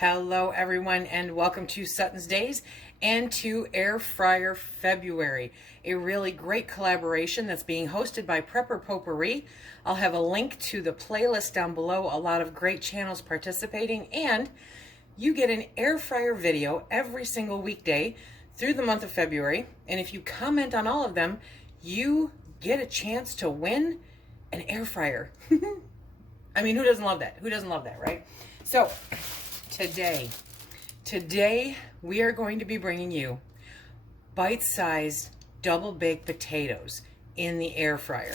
Hello everyone and welcome to SuttonsDaze and to Air Fryer February, a really great collaboration that's being hosted by Prepper Potpourri. I'll have a link to the playlist down below, a lot of great channels participating, and you get an air fryer video every single weekday through the month of February, and if you comment on all of them, you get a chance to win an air fryer. I mean, who doesn't love that? Who doesn't love that, right? So Today we are going to be bringing you bite-sized double-baked potatoes in the air fryer.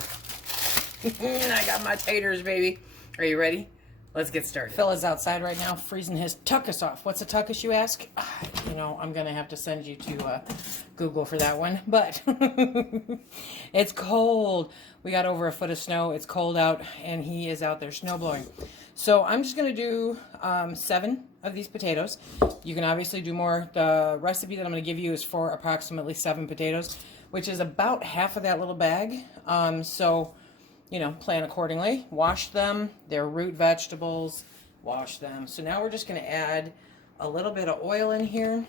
I got my taters, baby. Are you ready? Let's get started. Phil is outside right now freezing his tuckus off. What's a tuckus, you ask? You know, I'm going to have to send you to Google for that one. But it's cold. We got over a foot of snow. It's cold out, and he is out there snow blowing. So I'm just going to do 7 of these potatoes. You can obviously do more. The recipe that I'm going to give you is for approximately 7 potatoes, which is about half of that little bag. So, you know, plan accordingly. Wash them. They're root vegetables. Wash them. So now we're just going to add a little bit of oil in here.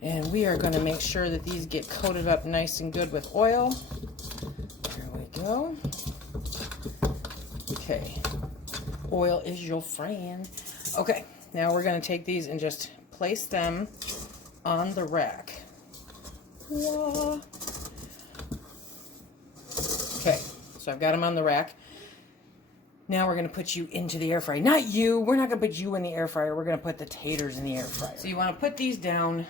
And we are going to make sure that these get coated up nice and good with oil. There we go. Okay. Oil is your friend. Okay, now we're going to take these and just place them on the rack. Whoa. Okay, so I've got them on the rack. Now we're going to put you into the air fryer. Not you. We're not going to put you in the air fryer. We're going to put the taters in the air fryer. So you want to put these down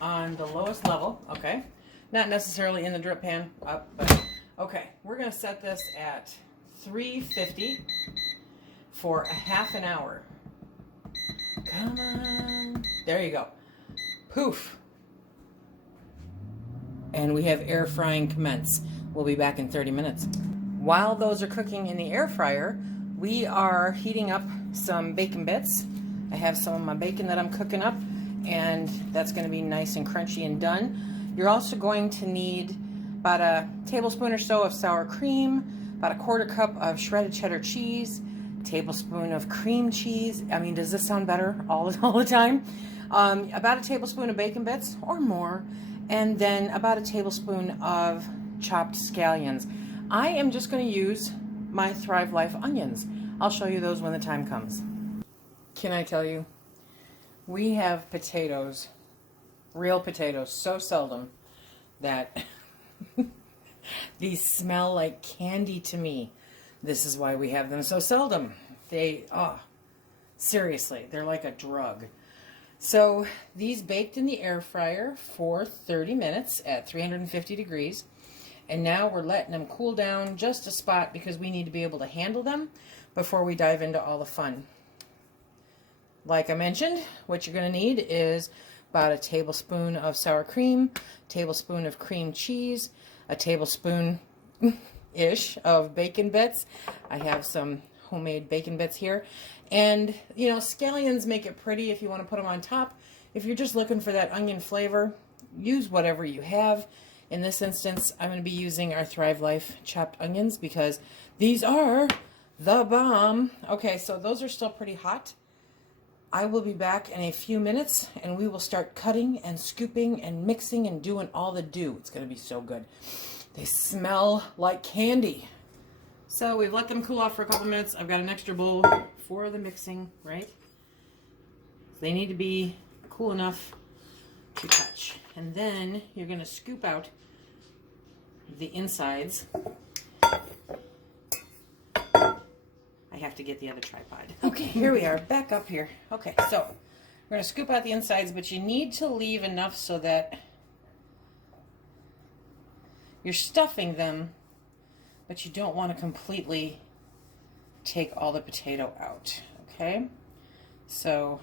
on the lowest level, okay? Not necessarily in the drip pan, up, but okay. We're going to set this at 350 for a half an hour. Come on. There you go. Poof. And we have air frying commence. We'll be back in 30 minutes. While those are cooking in the air fryer, we are heating up some bacon bits. I have some of my bacon that I'm cooking up, and that's going to be nice and crunchy and done. You're also going to need about a tablespoon or so of sour cream, about a quarter cup of shredded cheddar cheese, tablespoon of cream cheese. I mean, does this sound better all the time? About a tablespoon of bacon bits or more, and then about a tablespoon of chopped scallions. I am just going to use my Thrive Life onions. I'll show you those when the time comes. Can I tell you, we have potatoes, real potatoes, so seldom that these smell like candy to me. This is why we have them so seldom. They, seriously, they're like a drug. So these baked in the air fryer for 30 minutes at 350 degrees. And now we're letting them cool down just a spot because we need to be able to handle them before we dive into all the fun. Like I mentioned, what you're going to need is about a tablespoon of sour cream, tablespoon of cream cheese, a tablespoon ish of bacon bits. I have some homemade bacon bits here, and you know, scallions make it pretty if you want to put them on top. If you're just looking for that onion flavor, use whatever you have. In this instance, I'm going to be using our Thrive Life chopped onions because these are the bomb. Okay, so those are still pretty hot. I will be back in a few minutes and we will start cutting and scooping and mixing and doing all the do. It's going to be so good. They smell like candy. So we've let them cool off for a couple minutes. I've got an extra bowl for the mixing, right? They need to be cool enough to touch. And then you're going to scoop out the insides. I have to get the other tripod. Okay, here we are, back up here. Okay, so we're going to scoop out the insides, but you need to leave enough so that you're stuffing them, but you don't want to completely take all the potato out, okay? So,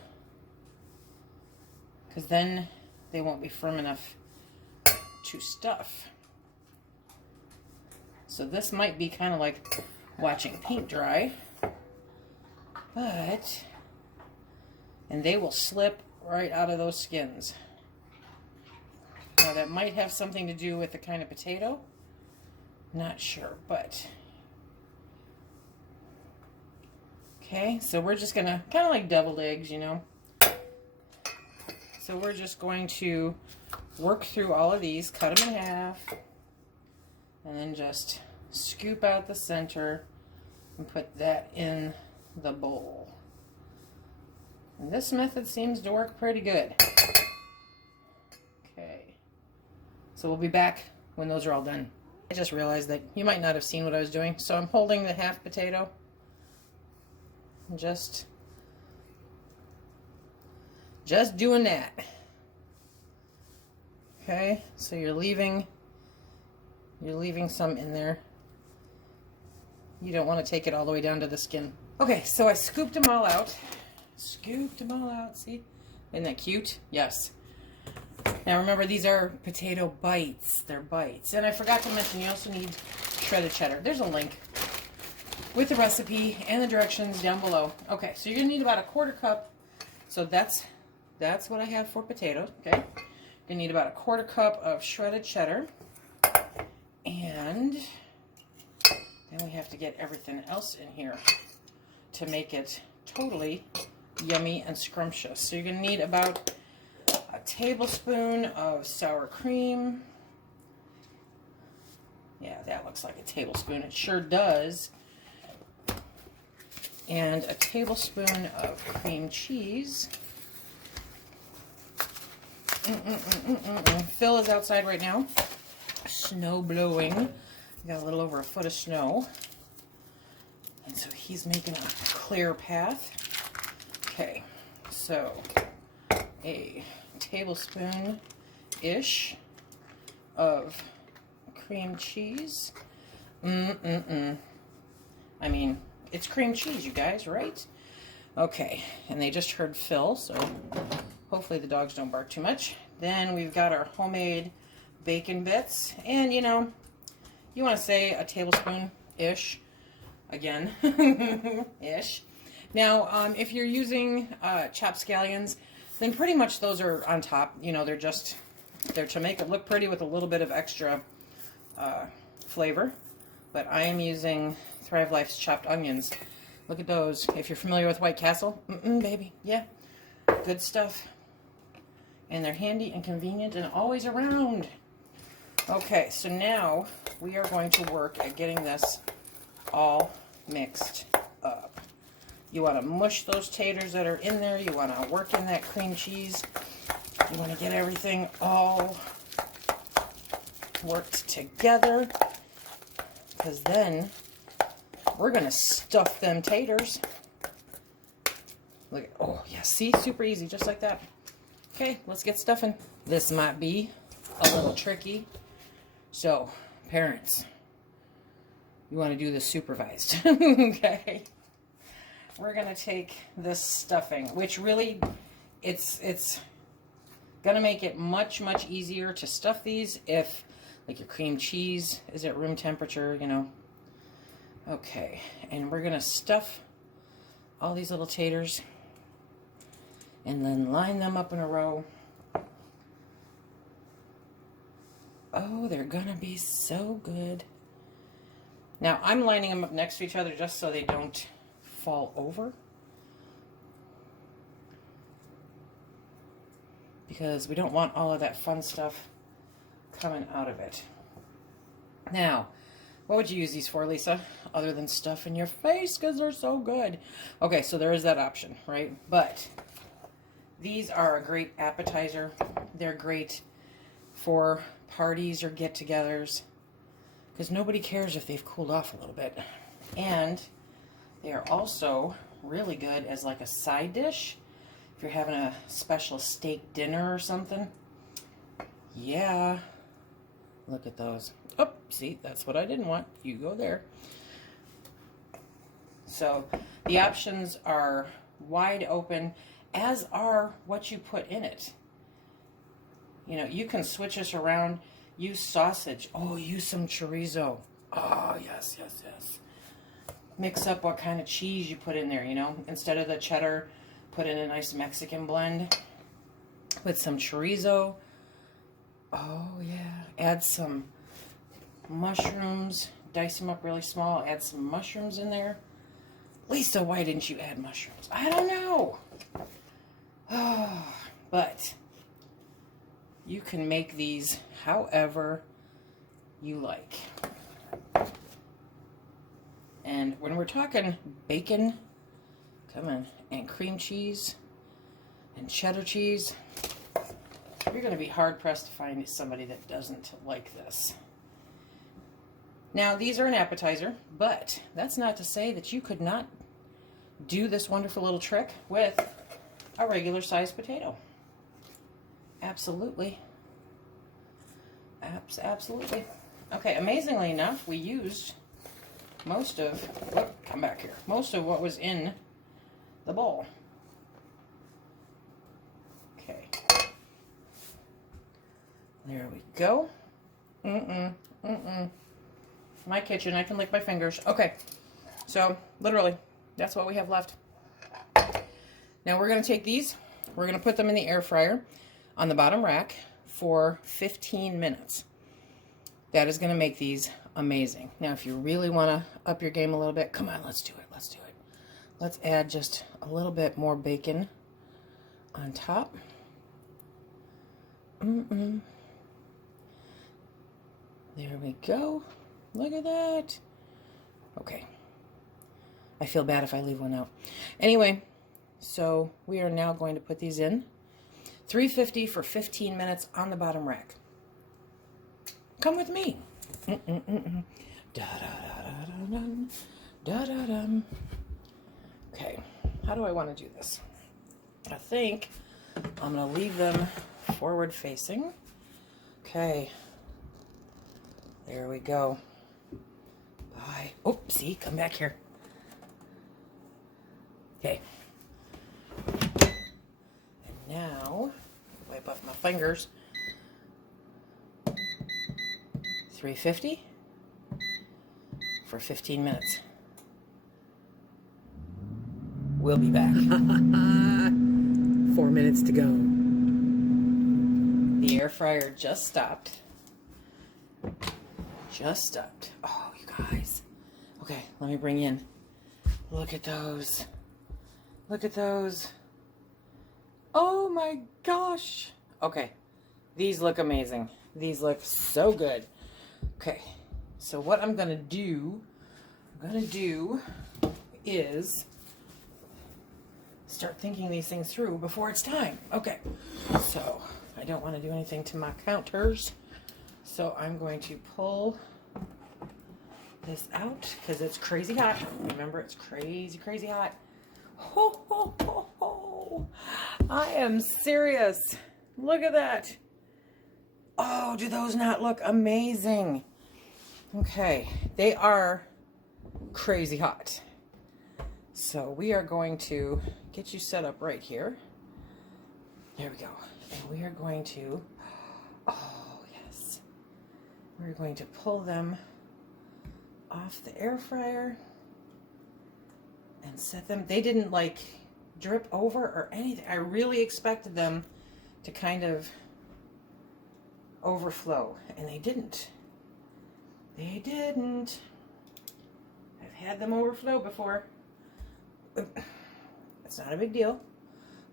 because then they won't be firm enough to stuff. So this might be kind of like watching paint dry, but, and they will slip right out of those skins. Now that might have something to do with the kind of potato. Not sure, but Okay, so we're just gonna, kind of like deviled eggs, you know. So we're just going to work through all of these, cut them in half, and then just scoop out the center and put that in the bowl. And this method seems to work pretty good. Okay, so we'll be back when those are all done. I just realized that you might not have seen what I was doing, so I'm holding the half potato. Just doing that. Okay, so you're leaving some in there. You don't want to take it all the way down to the skin. Okay, so I scooped them all out. See? Isn't that cute? Yes. Now remember, these are potato bites. They're bites. And I forgot to mention, you also need shredded cheddar. There's a link with the recipe and the directions down below. Okay, so you're gonna need about a 1/4 cup. So that's what I have for potatoes, okay? You need about a 1/4 cup of shredded cheddar. And then we have to get everything else in here to make it totally yummy and scrumptious. So you're gonna need about a tablespoon of sour cream. Yeah, that looks like a tablespoon. It sure does. And a tablespoon of cream cheese. Phil is outside right now. Snow blowing. We got a little over 1 foot of snow. And so he's making a clear path. Okay, so a tablespoon-ish of cream cheese. I mean, it's cream cheese, you guys, right? Okay, and they just heard Phil, so hopefully the dogs don't bark too much. Then we've got our homemade bacon bits, and you know, you want to say a tablespoon-ish, again, ish. Now, if you're using chopped scallions, then pretty much those are on top. You know, they're to make it look pretty with a little bit of extra flavor. But I am using Thrive Life's chopped onions. Look at those. If you're familiar with White Castle, baby, yeah, good stuff. And they're handy and convenient and always around. Okay, so now we are going to work at getting this all mixed up. You want to mush those taters that are in there. You want to work in that cream cheese. You want to get everything all worked together, because then we're going to stuff them taters. Look at, oh yeah, see, super easy, just like that. Okay, let's get stuffing. This might be a little tricky, so parents, you want to do this supervised. Okay, we're going to take this stuffing, which really, it's going to make it much easier to stuff these if, like, your cream cheese is at room temperature, you know. Okay, and we're going to stuff all these little taters and then line them up in a row. Oh, they're going to be so good. Now, I'm lining them up next to each other just so they don't fall over, because we don't want all of that fun stuff coming out of it. Now, what would you use these for, Lisa, other than stuff in your face, because they're so good? Okay, so there is that option, right? But these are a great appetizer. They're great for parties or get-togethers, because nobody cares if they've cooled off a little bit. And they are also really good as like a side dish if you're having a special steak dinner or something. Yeah, look at those. Oh, see, that's what I didn't want. You go there. So the options are wide open, as are what you put in it. You know, you can switch this around. Use sausage. Oh, use some chorizo. Oh, yes. Mix up what kind of cheese you put in there, you know. Instead of the cheddar, put in a nice Mexican blend with some chorizo. Oh, yeah. Add some mushrooms. Dice them up really small. Add some mushrooms in there. Lisa, why didn't you add mushrooms? I don't know. But you can make these however you like. And when we're talking bacon, come on, and cream cheese and cheddar cheese, you're going to be hard-pressed to find somebody that doesn't like this. Now, these are an appetizer, but that's not to say that you could not do this wonderful little trick with a regular-sized potato. Absolutely. Absolutely. Okay, amazingly enough, we used most of, come back here, most of what was in the bowl. Okay. There we go. My kitchen, I can lick my fingers. Okay, so literally, that's what we have left. Now we're going to take these, we're going to put them in the air fryer on the bottom rack for 15 minutes. That is going to make these amazing. Now, if you really want to up your game a little bit, come on, let's do it. Let's do it. Let's add just a little bit more bacon on top. There we go. Look at that. Okay. I feel bad if I leave one out. Anyway, so we are now going to put these in. 350 for 15 minutes on the bottom rack. Come with me. Okay, how do I want to do this? I think I'm going to leave them forward facing. Okay, there we go. Bye. Oh, see, come back here. Okay. And now, wipe off my fingers. 350 for 15 minutes. We'll be back. 4 minutes to go. The air fryer just stopped. Just stopped. Oh, you guys. Okay, let me bring in. Look at those. Look at those. Oh my gosh. Okay, these look amazing. These look so good. Okay, so what I'm gonna do is start thinking these things through before it's time. Okay, so I don't want to do anything to my counters, so I'm going to pull this out because it's crazy hot. Remember, it's crazy hot. Ho, ho, ho, ho. I am serious. Look at that. Oh, do those not look amazing? Okay, they are crazy hot. So we are going to get you set up right here. There we go. And we are going to, oh yes, we're going to pull them off the air fryer and set them. They didn't like drip over or anything. I really expected them to kind of overflow, and they didn't. They didn't. I've had them overflow before. It's not a big deal,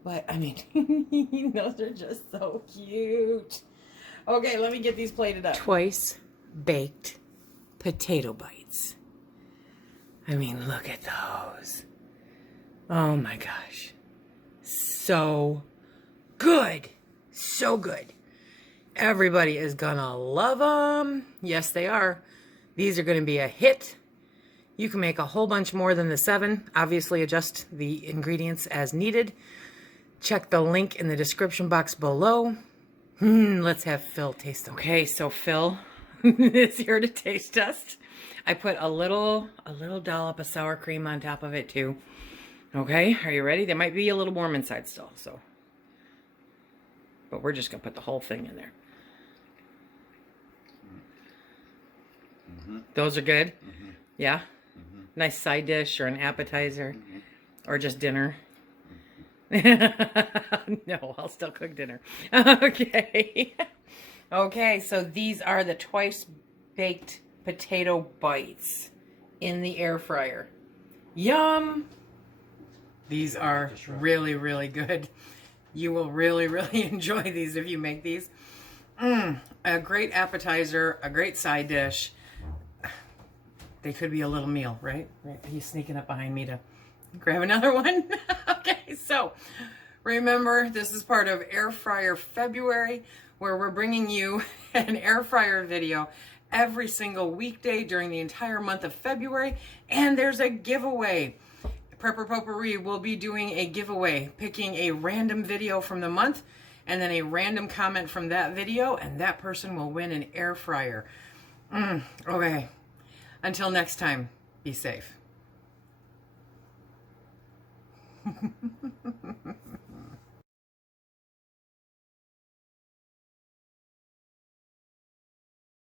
but I mean, those are just so cute. Okay, let me get these plated up. Twice baked potato bites. I mean, look at those. Oh my gosh. So good. So good. Everybody is gonna love them. Yes, they are. These are gonna be a hit. You can make a whole bunch more than the 7. Obviously, adjust the ingredients as needed. Check the link in the description box below. Let's have Phil taste them. Okay, so Phil is here to taste test. I put a little dollop of sour cream on top of it too. Okay, are you ready? They might be a little warm inside still, so. But we're just gonna put the whole thing in there. Those are good? Yeah? Nice side dish or an appetizer or just dinner. No, I'll still cook dinner. Okay. Okay, so these are the twice baked potato bites in the air fryer. Yum! These are really, really good. You will really, really enjoy these if you make these. A great appetizer, a great side dish. They could be a little meal, right? He's sneaking up behind me to grab another one. Okay, so remember, this is part of Air Fryer February, where we're bringing you an air fryer video every single weekday during the entire month of February, and there's a giveaway. Prepper Potpourri will be doing a giveaway, picking a random video from the month, and then a random comment from that video, and that person will win an air fryer. Okay. Until next time, be safe.